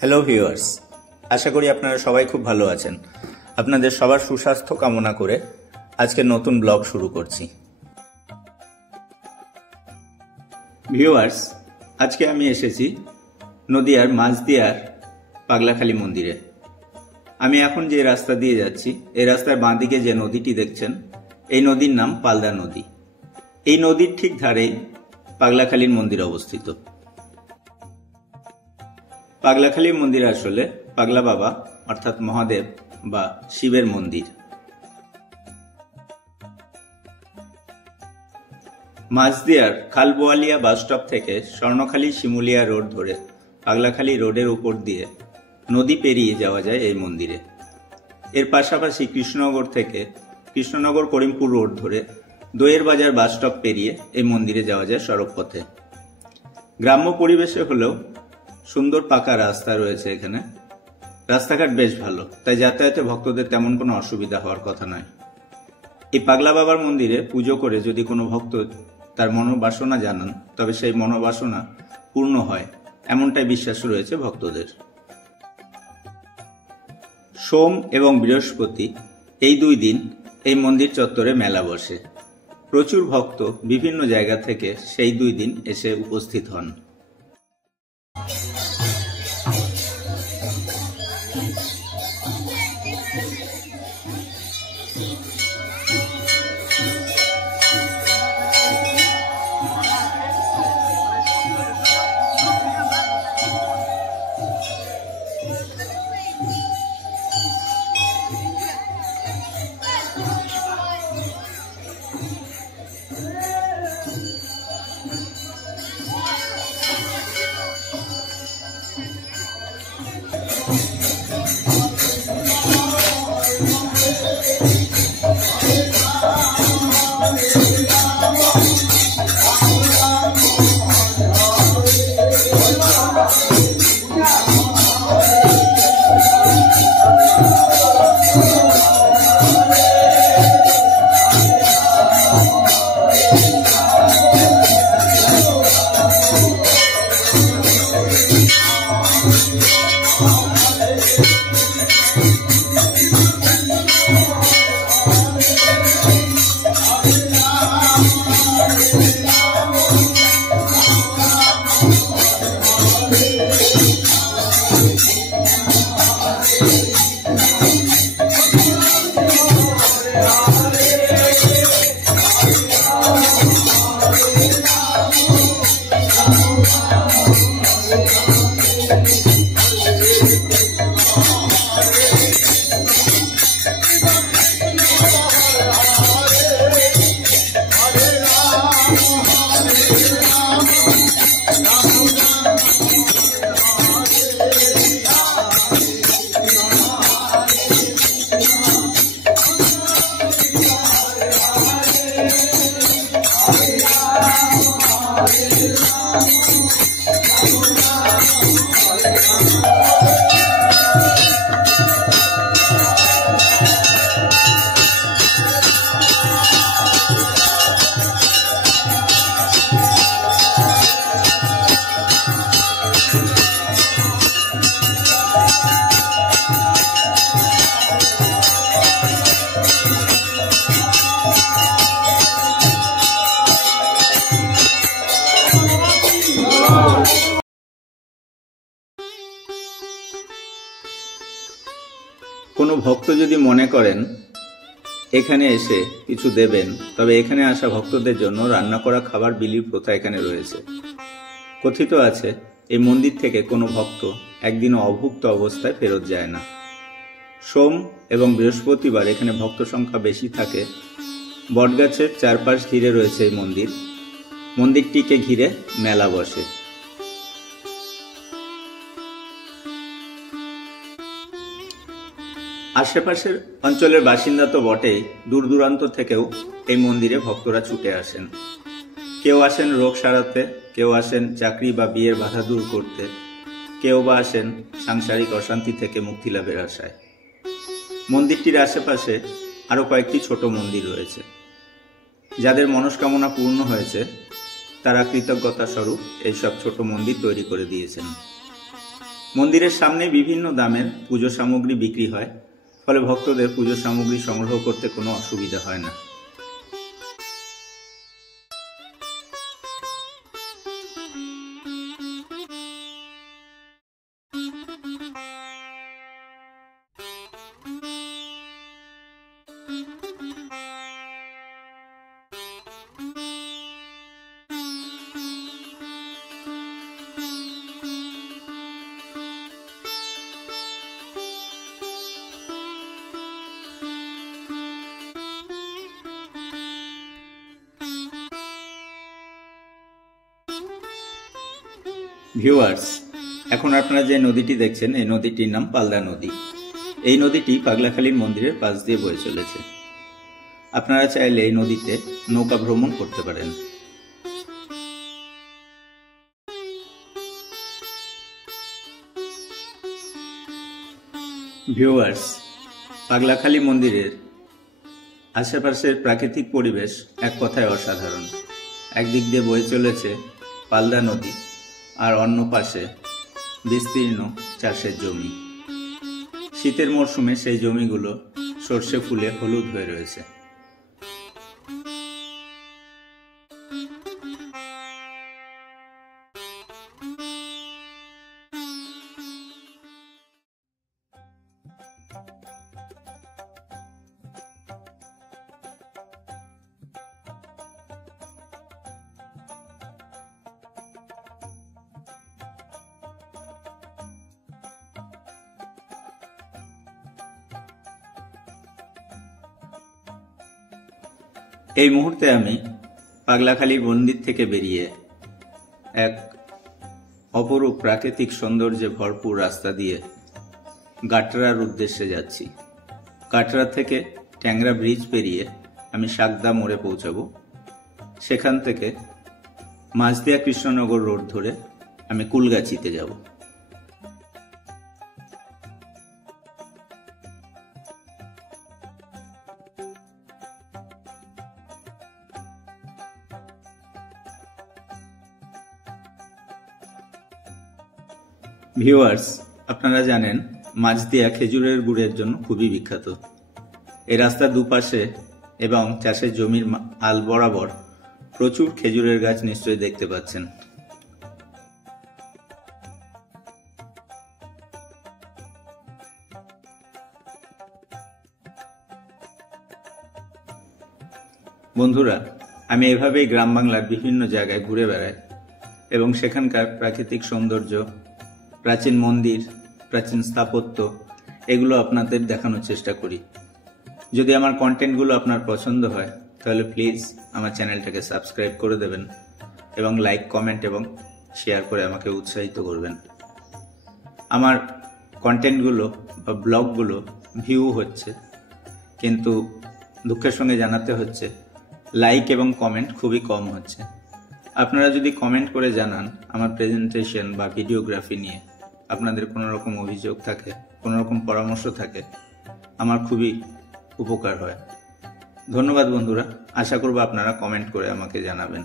Hello viewers, আশা করি আপনারা সবাই খুব ভালো আছেন। আপনাদের সবার সুস্বাস্থ্য কামনা করে আজকে নতুন ব্লগ শুরু করছি। ভিউয়ার্স, আজকে আমি এসেছি নদিয়ার মাঝদিয়ার পাগলাখালী মন্দিরে। আমি এখন যে রাস্তা দিয়ে যাচ্ছি, এই রাস্তার বাঁ দিকে যে নদীটি দেখছেন, এই নদীর নাম পালদা নদী। এই নদীর ঠিক ধারেই পাগলাখালীর মন্দির অবস্থিত। পাগলাখালী মন্দির আসলে পাগলা বাবা অর্থাৎ মহাদেব বা শিবের মন্দির। মাঝদিয়ার খালবোয়ালিয়া বাসস্টপ থেকে স্বর্ণখালী শিমুলিয়া রোড ধরে পাগলাখালী রোডের উপর দিয়ে নদী পেরিয়ে যাওয়া যায় এই মন্দিরে। এর পাশাপাশি কৃষ্ণনগর থেকে কৃষ্ণনগর করিমপুর রোড ধরে দইয়ের বাজার বাসস্টপ পেরিয়ে এই মন্দিরে যাওয়া যায় সড়ক পথে। গ্রাম্য পরিবেশে হলেও সুন্দর পাকা রাস্তা রয়েছে এখানে। রাস্তাঘাট বেশ ভালো, তাই যাতায়াতে ভক্তদের তেমন কোনো অসুবিধা হওয়ার কথা নয়। এই পাগলা বাবার মন্দিরে পুজো করে যদি কোনো ভক্ত তার মনোবাসনা জানান, তবে সেই মনোবাসনা পূর্ণ হয়, এমনটাই বিশ্বাস রয়েছে ভক্তদের। সোম এবং বৃহস্পতি এই দুই দিন এই মন্দির চত্বরে মেলা বসে। প্রচুর ভক্ত বিভিন্ন জায়গা থেকে সেই দুই দিন এসে উপস্থিত হন। কোনো ভক্ত যদি মনে করেন এখানে এসে কিছু দেবেন, তবে এখানে আসা ভক্তদের জন্য রান্না করা খাবার বিলির প্রথা এখানে রয়েছে। কথিত আছে এই মন্দির থেকে কোনো ভক্ত একদিনও অভুক্ত অবস্থায় ফেরত যায় না। সোম এবং বৃহস্পতিবার এখানে ভক্ত সংখ্যা বেশি থাকে। বটগাছের চারপাশ ঘিরে রয়েছে এই মন্দির। মন্দিরটিকে ঘিরে মেলা বসে। আশেপাশের অঞ্চলের বাসিন্দা তো বটেই, দূর দূরান্ত থেকেও এই মন্দিরে ভক্তরা ছুটে আসেন। কেউ আসেন রোগ সারাতে, কেউ আসেন চাকরি বা বিয়ের বাধা দূর করতে, কেউ বা আসেন সাংসারিক অশান্তি থেকে মুক্তি লাভের আশায়। মন্দিরটির আশেপাশে আরো কয়েকটি ছোট মন্দির রয়েছে। যাদের মনস্কামনা পূর্ণ হয়েছে তারা কৃতজ্ঞতা স্বরূপ এইসব ছোট মন্দির তৈরি করে দিয়েছেন। মন্দিরের সামনে বিভিন্ন দামের পুজো সামগ্রী বিক্রি হয়, ফলে ভক্তদের পুজো সামগ্রী সংগ্রহ করতে কোনো অসুবিধা হয় না। ভিউয়ার্স, এখন আপনারা যে নদীটি দেখছেন এই নদীটির নাম পালদা নদী। এই নদীটি পাগলাখালীর মন্দিরের পাশ দিয়ে বয়ে চলেছে। আপনারা চাইলে এই নদীতে নৌকা ভ্রমণ করতে পারেন। ভিউয়ার্স, পাগলাখালী মন্দিরের আশেপাশের প্রাকৃতিক পরিবেশ এক কথায় অসাধারণ। একদিক দিয়ে বয়ে চলেছে পালদা নদী, আর অন্য পাশে বিস্তীর্ণ চাষের জমি। শীতের মরশুমে সেই জমিগুলো সর্ষে ফুলে হলুদ হয়ে রয়েছে। এই মুহূর্তে আমি পাগলাখালী মন্দির থেকে বেরিয়ে এক অপরূপ প্রাকৃতিক সৌন্দর্যে ভরপুর রাস্তা দিয়ে গাটরার উদ্দেশ্যে যাচ্ছি। গাটরা থেকে ট্যাংরা ব্রিজ পেরিয়ে আমি সাকদা মোড়ে পৌঁছাবো। সেখান থেকে মাঝদিয়া কৃষ্ণনগর রোড ধরে আমি কুলগাছিতে যাব। ভিউয়ার্স, আপনারা জানেন মাঝদিয়া খেজুরের গুড়ের জন্য খুবই বিখ্যাত। এই রাস্তার দুপাশে এবং চাষের জমির আল বরাবর প্রচুর খেজুরের গাছ নিশ্চয়ই দেখতে পাচ্ছেন। বন্ধুরা, আমি এভাবেই গ্রাম বাংলার বিভিন্ন জায়গায় ঘুরে বেড়াই এবং সেখানকার প্রাকৃতিক সৌন্দর্য, প্রাচীন মন্দির, প্রাচীন স্থাপত্য এগুলো আপনাদের দেখানোর চেষ্টা করি। যদি আমার কন্টেন্টগুলো আপনার পছন্দ হয় তাহলে প্লিজ আমার চ্যানেলটাকে সাবস্ক্রাইব করে দেবেন এবং লাইক, কমেন্ট এবং শেয়ার করে আমাকে উৎসাহিত করবেন। আমার কন্টেন্টগুলো বা ব্লগগুলো ভিউ হচ্ছে, কিন্তু দুঃখের সঙ্গে জানাতে হচ্ছে লাইক এবং কমেন্ট খুবই কম হচ্ছে। আপনারা যদি কমেন্ট করে জানান আমার প্রেজেন্টেশন বা ভিডিওগ্রাফি নিয়ে আপনাদের কোনো রকম অভিযোগ থাকে, কোনো রকম পরামর্শ থাকে, আমার খুবই উপকার হয়। ধন্যবাদ বন্ধুরা, আশা করব আপনারা কমেন্ট করে আমাকে জানাবেন।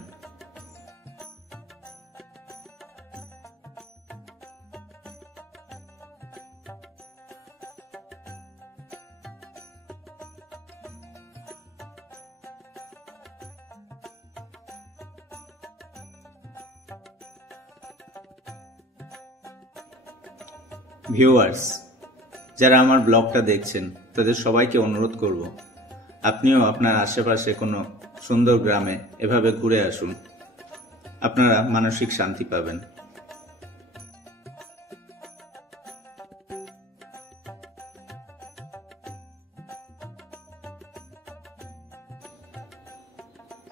ভিউয়ার্স, যারা আমার ব্লগটা দেখছেন তাদের সবাইকে অনুরোধ করব, আপনিও আপনার আশেপাশে কোনো সুন্দর গ্রামে এভাবে ঘুরে আসুন, আপনারা মানসিক শান্তি পাবেন।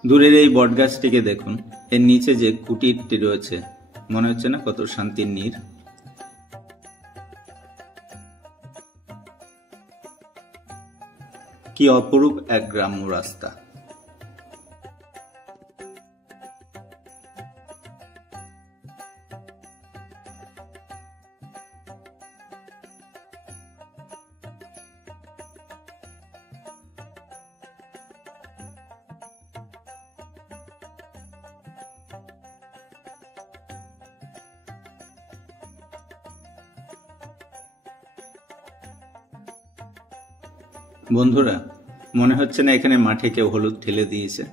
দূরের এই বটগাছটিকে দেখুন, এর নিচে যে কুটিরটি রয়েছে মনে হচ্ছে না কত শান্তির নীড়। কি অপরূপ এক গ্রাম্য রাস্তা। বন্ধুরা, মনে হচ্ছে না এখানে মাঠে কেউ হলুদ ঢেলে দিয়েছে?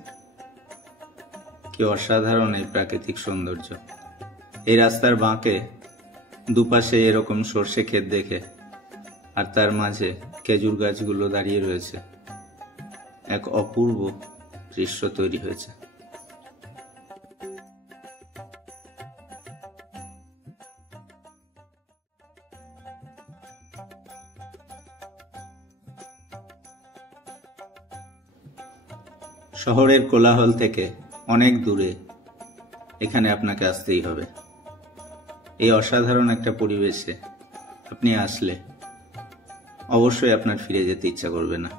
কি অসাধারণ এই প্রাকৃতিক সৌন্দর্য! এই রাস্তার বাঁকে দুপাশে এরকম সর্ষে ক্ষেত দেখে, আর তার মাঝে খেজুর গাছগুলো দাঁড়িয়ে রয়েছে, এক অপূর্ব দৃশ্য তৈরি হয়েছে। শহরের কোলাহল থেকে অনেক দূরে এখানে আপনাকে আসতেই হবে। এই অসাধারণ একটা পরিবেশে আপনি আসলে অবশ্যই আপনার ফিরে যেতে ইচ্ছা করবে না।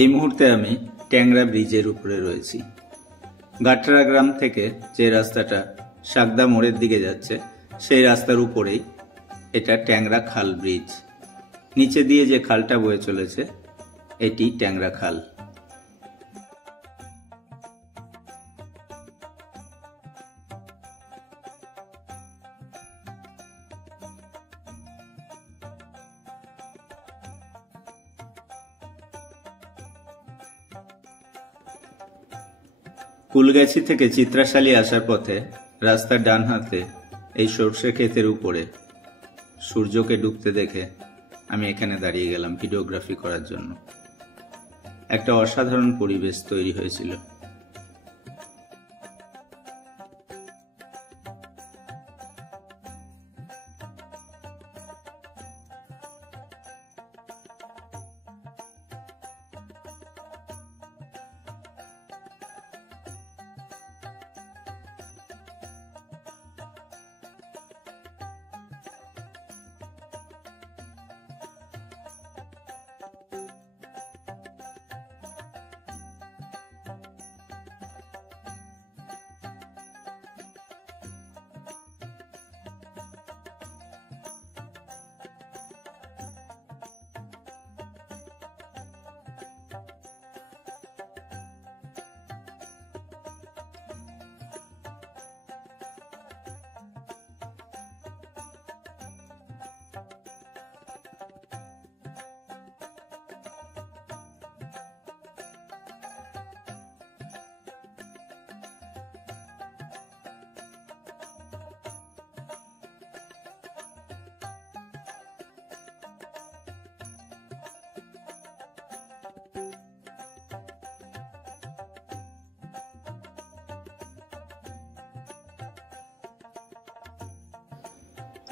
এই মুহূর্তে আমি ট্যাংরা ব্রিজের উপরে রয়েছি। গাটরা গ্রাম থেকে যে রাস্তাটা সাকদা মোড়ের দিকে যাচ্ছে, সেই রাস্তার উপরেই এটা ট্যাংরা খাল ব্রিজ। নিচে দিয়ে যে খালটা বয়ে চলেছে, এটি ট্যাংরা খাল। কুলগাছি থেকে চিত্রাশালী আসার পথে রাস্তার ডান হাতে এই সর্ষে ক্ষেতের উপরে সূর্যকে ডুবতে দেখে আমি এখানে দাঁড়িয়ে গেলাম ভিডিওগ্রাফি করার জন্য। একটা অসাধারণ পরিবেশ তৈরি হয়েছিল।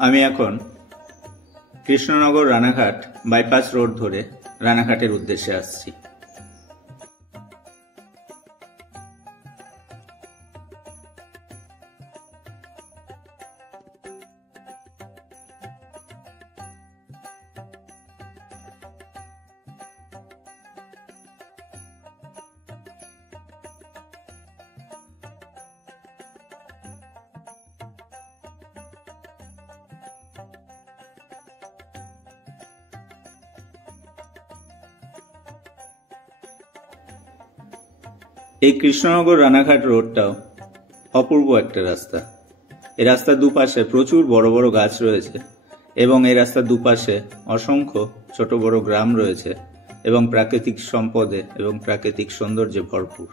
আমি এখন কৃষ্ণনগর রানাঘাট বাইপাস রোড ধরে রানাঘাটের উদ্দেশ্যে আসছি। এই কৃষ্ণনগর রানাঘাট রোডটাও অপূর্ব একটা রাস্তা। এই রাস্তার দুপাশে প্রচুর বড় বড় গাছ রয়েছে এবং এই রাস্তার দুপাশে অসংখ্য ছোট বড় গ্রাম রয়েছে এবং প্রাকৃতিক সম্পদে এবং প্রাকৃতিক সৌন্দর্যে ভরপুর।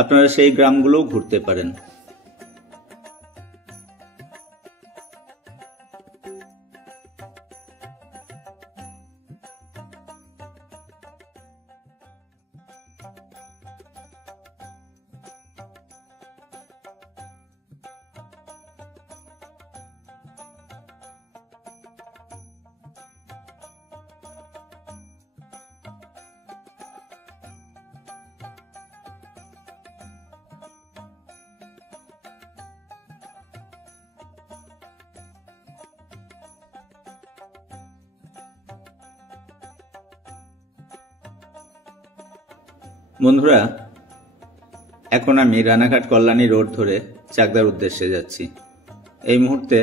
আপনারা সেই গ্রামগুলোও ঘুরতে পারেন। বন্ধুরা, এখন আমি রানাঘাট কল্যাণী রোড ধরে চাকদার উদ্দেশ্যে যাচ্ছি। এই মুহূর্তে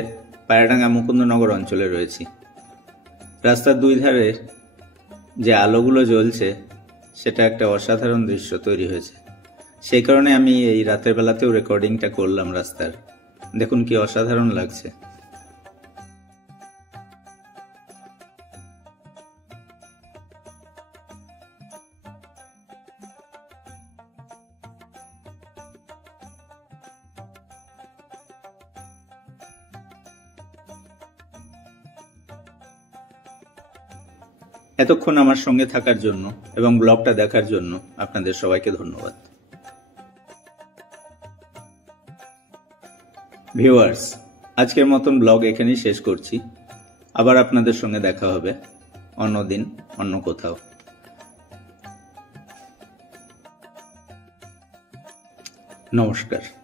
পায়রাডাঙ্গা মুকুন্দনগর অঞ্চলে রয়েছি। রাস্তার দুই ধারে যে আলোগুলো জ্বলছে সেটা একটা অসাধারণ দৃশ্য তৈরি হয়েছে। সেই কারণে আমি এই রাতের বেলাতেও রেকর্ডিংটা করলাম রাস্তার। দেখুন কি অসাধারণ লাগছে। এতক্ষণ আমার সঙ্গে থাকার জন্য এবং ব্লগটা দেখার জন্য আপনাদের সবাইকে ধন্যবাদ। ভিউয়ার্স, আজকের মতন ব্লগ এখানেই শেষ করছি। আবার আপনাদের সঙ্গে দেখা হবে অন্য দিন অন্য কোথাও। নমস্কার।